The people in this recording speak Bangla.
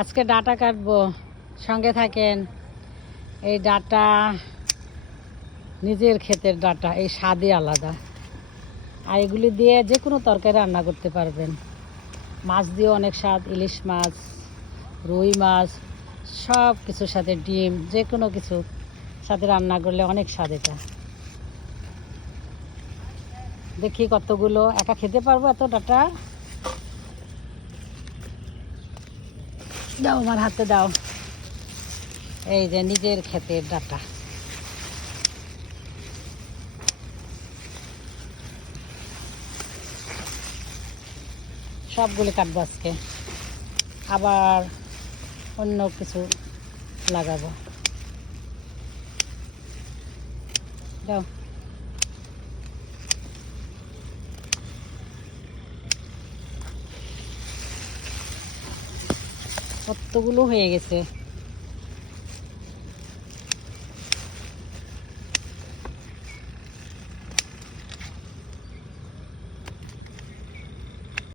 আজকে ডাটা কাটবো, সঙ্গে থাকেন। এই ডাটা নিজের ক্ষেতের ডাটা, এই স্বাদই আলাদা। আর এগুলি দিয়ে যে কোনো তরকারি রান্না করতে পারবেন। মাছ দিয়েও অনেক স্বাদ, ইলিশ মাছ, রুই মাছ, সব কিছুর সাথে ডিম, যে কোনো কিছু সাথে রান্না করলে অনেক স্বাদ। এটা দেখি কতগুলো একা খেতে পারবো এত ডাটা। দাও, আমার হাতে দাও। এই যে নিজের ক্ষেতের ডাটা। সবগুলো কাটবো আজকে, আবার অন্য কিছু লাগাবো। দাও। কতগুলো হয়ে গেছে।